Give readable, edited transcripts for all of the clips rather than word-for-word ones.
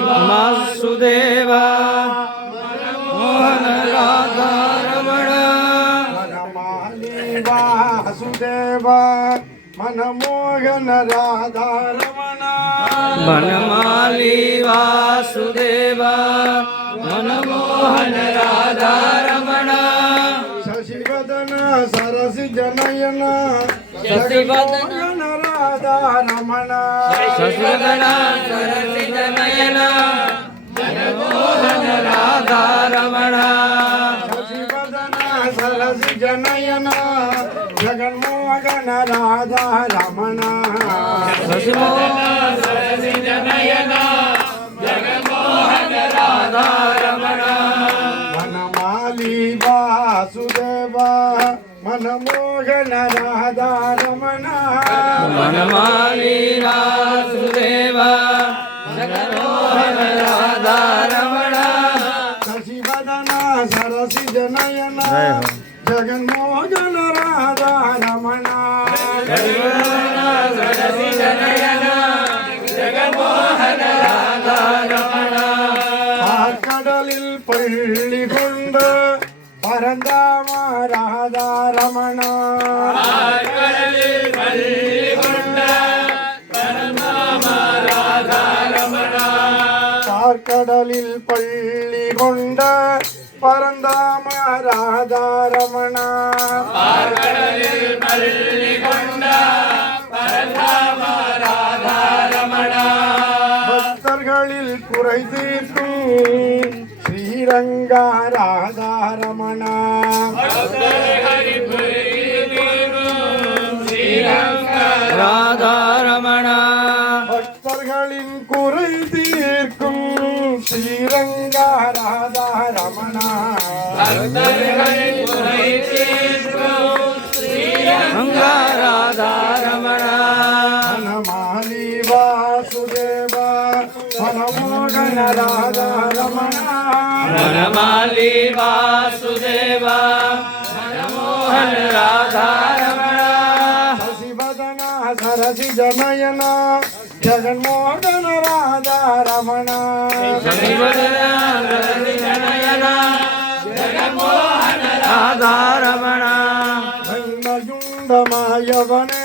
वासुदेव मोहन राधा रमण वासुदेव मनमोहन राधा रमण बनमाली वासुदेव मनमोहन राधा रमण शशिवदन सरसि जनयन शशिवदन राधा रमण शशिवदन सरसि जनयन मनमोहन राधा रमण शशिवदन सरसि जनयन जगन्मोहन राधा रमण शशिवदन सरसि जनयन जगन्मोहन राधा रमण वनमाली वासुदेव मनमोहन राधा रमण वनमाली वासुदेव जगन्मोहन राधा रमण शशिवदन सरसि जनयन जगन्मोहन राधा रमण सरसि जनयन जगन्मोहन राधा रमण கடலில் பள்ளி கொண்டு பரந்தாம ராதா ரமண கடலில் பள்ளி கொண்ட பரந்தாம ராதா ரமண கடலில் பள்ளி கொண்ட பரந்தாம ராதா ரமண கடலில் பள்ளி கொண்ட பரந்தாம ராதா ரமண பக்தர்களில் குறை தீர்க்கும் ஸ்ரீரங்கா ராதா ரமண ராதா ரமண பக்தர்களின் குறை தீர்க்கும் ஸ்ரீரங்கா ராதா ரமண ராதா ரமண வனமாலி வாசுதேவ வனமோகன ராதா ரமண வனமாலி வாசுதேவ மனமோகன ராதா ரமண ಶಶಿವದನ ಸರಸಿ ಜನಯನ ಜಗನ್ಮೋಹನ ರಾಧಾ ರಮಣ ಶಶಿವದನ ಸರಸಿ ಜನಯನ ಜಗನ್ಮೋಹನ ರಾಧಾ ರಮಣ ಗಂಗಯುಂಡ ಮಾಯವನೇ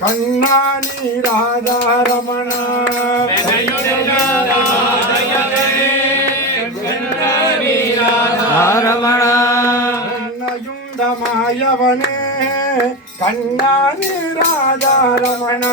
ಕಣ್ಣಾನಿ ರಾಧಾ ರಮಣ ರಮಣ ಗಂಗಯುಂಡ ಮಾಯವನೇ ಕಣ್ಣಾನಿ ರಾಧಾ ರಮಣ